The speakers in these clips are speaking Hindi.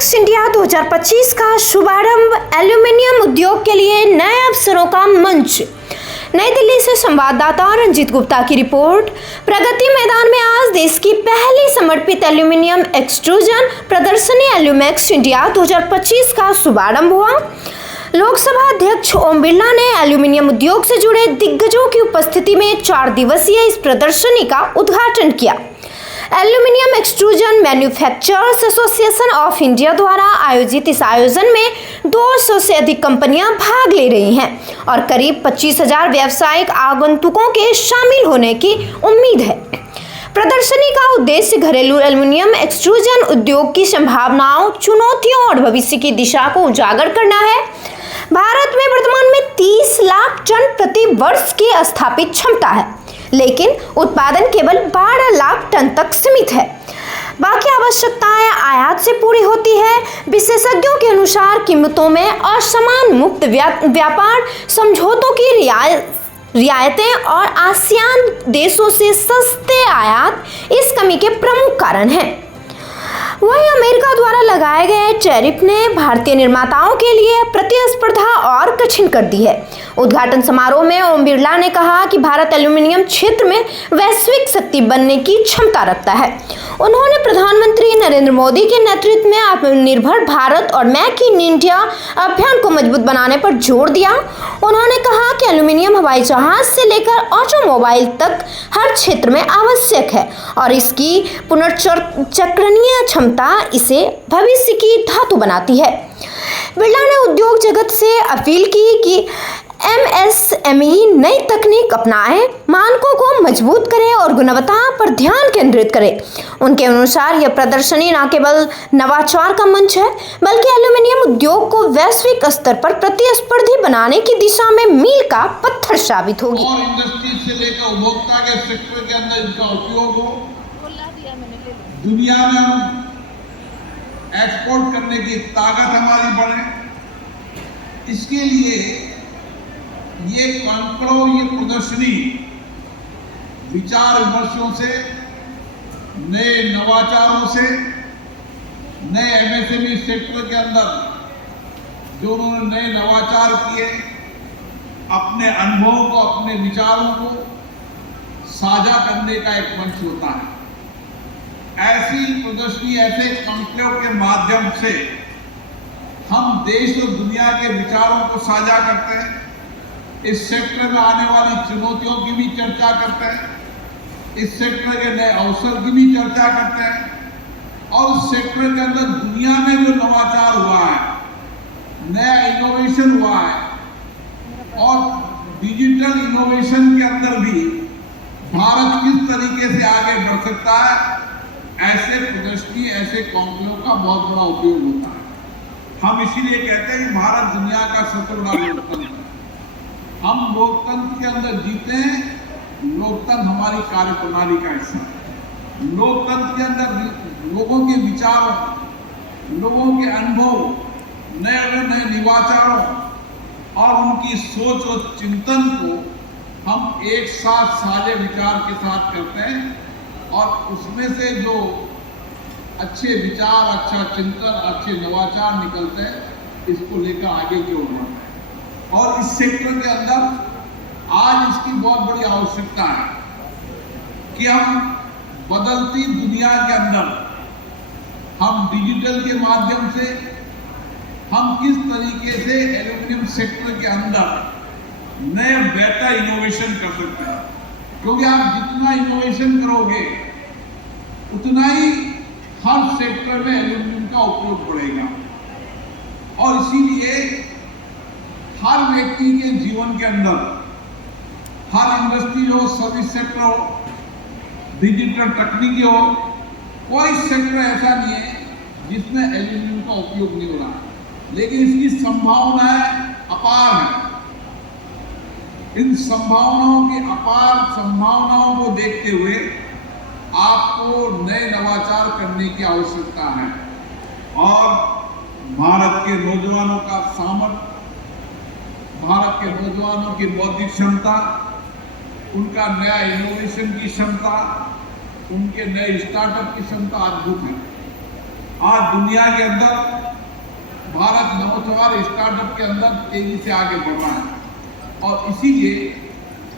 एल्यूमेक्स इंडिया 2025 का शुभारंभ एल्यूमिनियम उद्योग के लिए नए अवसरों का मंच। नई दिल्ली से संवाददाता रंजीत गुप्ता की रिपोर्ट। प्रगति मैदान में आज देश की पहली समर्पित एल्यूमिनियम एक्सट्रूजन प्रदर्शनी एल्यूमेक्स इंडिया 2025 का शुभारंभ हुआ। लोकसभा अध्यक्ष ओम बिरला ने एल्यूमिनियम उद्योग से जुड़े दिग्गजों की उपस्थिति में 4 दिवसीय इस प्रदर्शनी का उद्घाटन किया। Aluminium extrusion manufacturers association of India द्वारा आयोजित इस आयोजन में 200 से अधिक कंपनियां भाग ले रही हैं और करीब 25,000 व्यावसायिक आगंतुकों के शामिल होने की उम्मीद है। प्रदर्शनी का उद्देश्य घरेलू एल्यूमिनियम एक्सट्रूजन उद्योग की संभावनाओं, चुनौतियों और भविष्य की दिशा को उजागर करना है। भारत में वर्तमान में 30 लाख टन प्रति वर्ष की स्थापित क्षमता है, लेकिन उत्पादन केवल 12 लाख टन तक सीमित है। बाकी आवश्यकताएं आयात से पूरी होती है। विशेषज्ञों के अनुसार कीमतों में असमान मुक्त व्यापार समझौतों की रियायतें और आसियान देशों से सस्ते आयात इस कमी के प्रमुख कारण हैं। वहीं अमेरिका द्वारा लगाए गए टैरिफ ने भारतीय निर्माताओं के लिए प्रतिस्पर्धा और कठिन कर दी है। उद्घाटन समारोह में ओम बिरला ने कहा कि भारत एल्यूमिनियम क्षेत्र में वैश्विक शक्ति बनने की क्षमता रखता है। उन्होंने प्रधानमंत्री नरेंद्र मोदी के नेतृत्व में आत्मनिर्भर भारत और मेक इन इंडिया अभियान को मजबूत बनाने पर जोर दिया। उन्होंने कहा कि एल्यूमिनियम हवाई जहाज से लेकर ऑटोमोबाइल तक हर क्षेत्र में आवश्यक है और इसकी पुनर्चक्रणीय क्षमता इसे भविष्य की धातु बनाती है। बिरला ने उद्योग जगत से अपील की कि एमएसएमई नई तकनीक अपनाएं, मानकों को मजबूत करें और गुणवत्ता पर ध्यान केंद्रित करें। उनके अनुसार यह प्रदर्शनी न केवल नवाचार का मंच है, बल्कि एल्यूमिनियम उद्योग को वैश्विक स्तर पर प्रतिस्पर्धी बनाने की दिशा में मील का पत्थर साबित होगी। और इंडस्ट्री से लेकर उपभोक्ता के सेक्टर के अंदर इनका उपयोग हो, दुनिया में हम एक्सपोर्ट करने की ताकत हमारी बढ़े, इसके लिए ये कॉन्क्लेव, ये प्रदर्शनी विचार विमर्शों से, नए नवाचारों से, नए एमएसएमई सेक्टर के अंदर जो उन्होंने नए नवाचार किए, अपने अनुभवों को, अपने विचारों को साझा करने का एक मंच होता है। ऐसी प्रदर्शनी, ऐसे कॉन्क्लेव के माध्यम से हम देश और दुनिया के विचारों को साझा करते हैं, इस सेक्टर में आने वाली चुनौतियों की भी चर्चा करते हैं, इस सेक्टर के नए अवसर की भी चर्चा करते हैं और उस सेक्टर के अंदर दुनिया में जो नवाचार हुआ है, नया इनोवेशन हुआ है और डिजिटल इनोवेशन के अंदर भी भारत किस तरीके से आगे बढ़ सकता है, ऐसे प्रदर्शनी, ऐसे कॉन्क्लेव का बहुत बड़ा उपयोग होता है। हम इसीलिए कहते हैं कि भारत दुनिया का सबसे बड़ा लोकतंत्र है। हम लोकतंत्र के अंदर जीते हैं, लोकतंत्र हमारी कार्यप्रणाली का हिस्सा है। लोकतंत्र के अंदर लोगों के विचारों, लोगों के अनुभव, नए नवाचारों और उनकी सोच और चिंतन को हम एक साथ साझे विचार के साथ करते हैं और उसमें से जो अच्छे विचार, अच्छा चिंतन, अच्छे नवाचार निकलते हैं, इसको लेकर आगे की ओर बढ़ते हैं। और इस सेक्टर के अंदर आज इसकी बहुत बड़ी आवश्यकता है कि हम बदलती दुनिया के अंदर हम डिजिटल के माध्यम से हम किस तरीके से एल्यूमिनियम सेक्टर के अंदर नए बेहतर इनोवेशन कर सकते हैं, क्योंकि आप जितना इनोवेशन करोगे उतना ही हर सेक्टर में एल्यूमिनियम का उपयोग बढ़ेगा और इसीलिए हर व्यक्ति के जीवन के अंदर, हर इंडस्ट्री हो, सर्विस सेक्टर हो, डिजिटल तकनीकी हो, कोई सेक्टर ऐसा नहीं है जिसमें एल्यूमिनियम का उपयोग नहीं हो रहा है, लेकिन इसकी संभावनाएं अपार है। इन संभावनाओं की अपार संभावनाओं को देखते हुए आपको नए नवाचार करने की आवश्यकता है और भारत के नौजवानों का सामर्थ्य, भारत के नौजवानों की बौद्धिक क्षमता, उनका नया इनोवेशन की क्षमता, उनके नए स्टार्टअप की क्षमता अद्भुत है। आज दुनिया के अंदर भारत नवोन्मेष स्टार्टअप के अंदर तेजी से आगे बढ़ रहा है और इसीलिए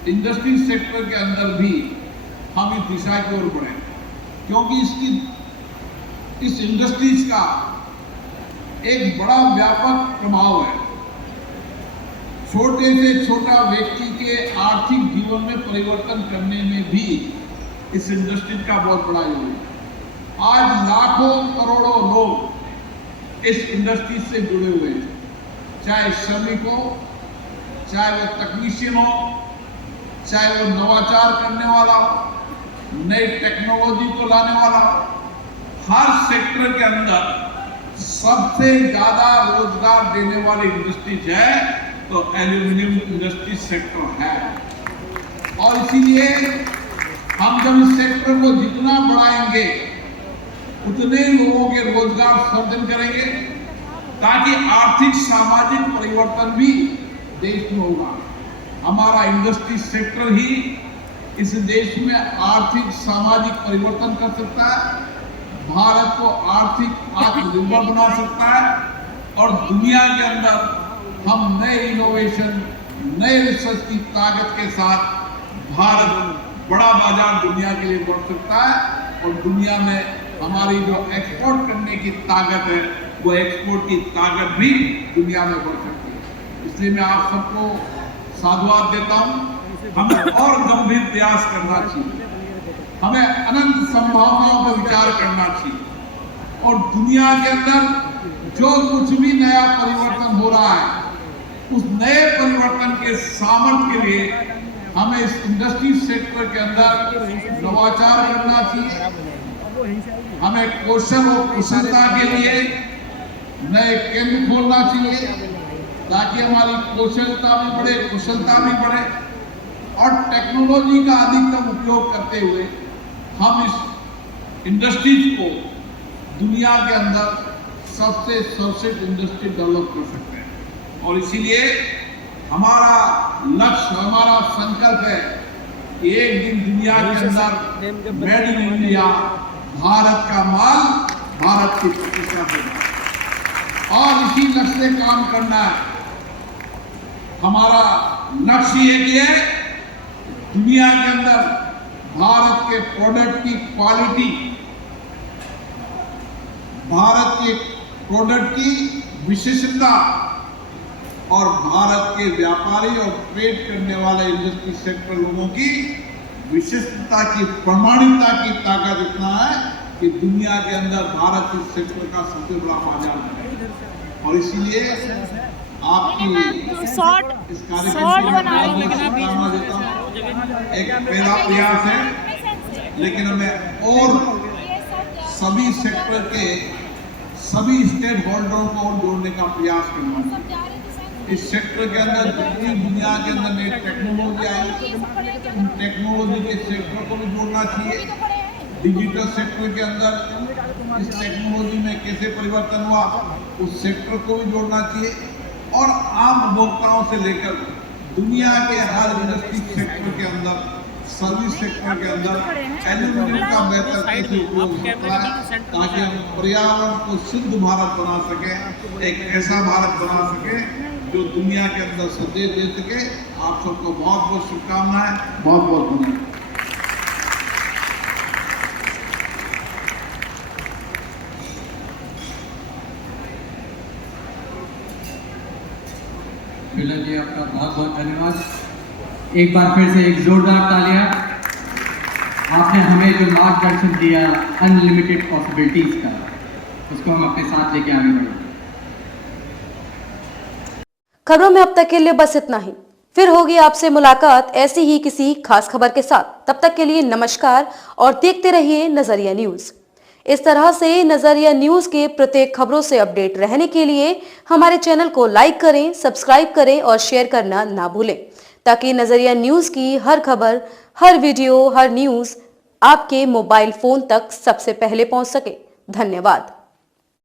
इंडस्ट्री सेक्टर के अंदर भी हम इस दिशा की ओर बढ़े, क्योंकि इस इंडस्ट्रीज का एक बड़ा व्यापक प्रभाव है। छोटे से छोटा व्यक्ति के आर्थिक जीवन में परिवर्तन करने में भी इस इंडस्ट्री का बहुत बड़ा योगदान है। आज लाखों करोड़ों लोग इस इंडस्ट्री से जुड़े हुए हैं, चाहे श्रमिक हो, चाहे वो तकनीशियन हो, चाहे वो नवाचार करने वाला हो, नई टेक्नोलॉजी को लाने वाला हो। हर सेक्टर के अंदर सबसे ज्यादा रोजगार देने वाली इंडस्ट्रीज है तो एल्यूमिनियम इंडस्ट्री सेक्टर है। और इसीलिए हम जब इस सेक्टर को जितना बढ़ाएंगे उतने लोगों के रोजगार सृजन करेंगे, ताकि आर्थिक सामाजिक परिवर्तन भी देश में होगा। हमारा इंडस्ट्री सेक्टर ही इस देश में आर्थिक सामाजिक परिवर्तन कर सकता है, भारत को आर्थिक आत्मनिर्भर बना सकता है और दुनिया के अंदर हम नए इनोवेशन, नए रिसर्च की ताकत के साथ भारत बड़ा बाजार दुनिया के लिए बढ़ सकता है और दुनिया में हमारी जो एक्सपोर्ट करने की ताकत है वो एक्सपोर्ट की ताकत भी दुनिया में बढ़ सकती है। इसलिए मैं आप सबको साधुवाद देता हूं। हमें और गंभीर प्रयास करना चाहिए, हमें अनंत संभावनाओं पर विचार करना चाहिए और दुनिया के अंदर जो कुछ भी नया परिवर्तन हो रहा है उस नए परिवर्तन के सामर्थ्य के लिए हमें इस इंडस्ट्री सेक्टर के अंदर नवाचार करना चाहिए। हमें कौशल और कुशलता के लिए नए केंद्र खोलना चाहिए ताकि हमारी कौशलता भी बढ़े, कुशलता भी बढ़े और टेक्नोलॉजी का अधिकतम उपयोग करते हुए हम इस इंडस्ट्रीज को दुनिया के अंदर सबसे सर्वश्रेष्ठ इंडस्ट्री डेवलप कर सकते हैं। और इसीलिए हमारा लक्ष्य, हमारा संकल्प है कि एक दिन दुनिया के अंदर मेड इन इंडिया, भारत का माल, भारत की प्रतिष्ठा होगा और इसी लक्ष्य से काम करना है। हमारा लक्ष्य ये है दुनिया के अंदर भारत के प्रोडक्ट की क्वालिटी, भारत के प्रोडक्ट की विशेषता और भारत के व्यापारी और ट्रेड करने वाले इंडस्ट्री सेक्टर लोगों की विशिष्टता की प्रमाणिकता की ताकत इतना है कि दुनिया के अंदर भारत इस सेक्टर का सबसे बड़ा बाजार है। और इसीलिए आपकी इस कार्यक्रम देता हूँ। एक पहला प्रयास है, लेकिन हमें और सभी सेक्टर के सभी स्टेक होल्डरों को जोड़ने का प्रयास करना है। इस सेक्टर के अंदर जितनी दुनिया के अंदर नई टेक्नोलॉजी आई, उन टेक्नोलॉजी के सेक्टर को भी जोड़ना चाहिए। डिजिटल सेक्टर के अंदर इस टेक्नोलॉजी में कैसे परिवर्तन हुआ उस सेक्टर को भी जोड़ना चाहिए और आम उपभोक्ताओं से लेकर दुनिया के हर इंडस्ट्री सेक्टर के अंदर, सर्विस सेक्टर के अंदर एल्यूमिनियम का बेहतर कैसे उपयोग होता है ताकि हम पर्यावरण को शुद्ध भारत बना सके, एक ऐसा भारत बना सके जो दुनिया के अंदर संदेश दे सके। आप सबको बहुत बहुत शुभकामनाएं, बहुत बहुत धन्यवाद। बिरला जी आपका बहुत बहुत धन्यवाद। एक बार फिर से एक जोरदार तालियां। आपने हमें जो मार्गदर्शन दिया अनलिमिटेड पॉसिबिलिटीज का, उसको हम अपने साथ लेके आगे बढ़े। खबरों में अब तक के लिए बस इतना ही। फिर होगी आपसे मुलाकात ऐसी ही किसी खास खबर के साथ। तब तक के लिए नमस्कार और देखते रहिए नजरिया न्यूज। इस तरह से नजरिया न्यूज के प्रत्येक खबरों से अपडेट रहने के लिए हमारे चैनल को लाइक करें, सब्सक्राइब करें और शेयर करना ना भूलें, ताकि नजरिया न्यूज की हर खबर, हर वीडियो, हर न्यूज आपके मोबाइल फोन तक सबसे पहले पहुंच सके। धन्यवाद।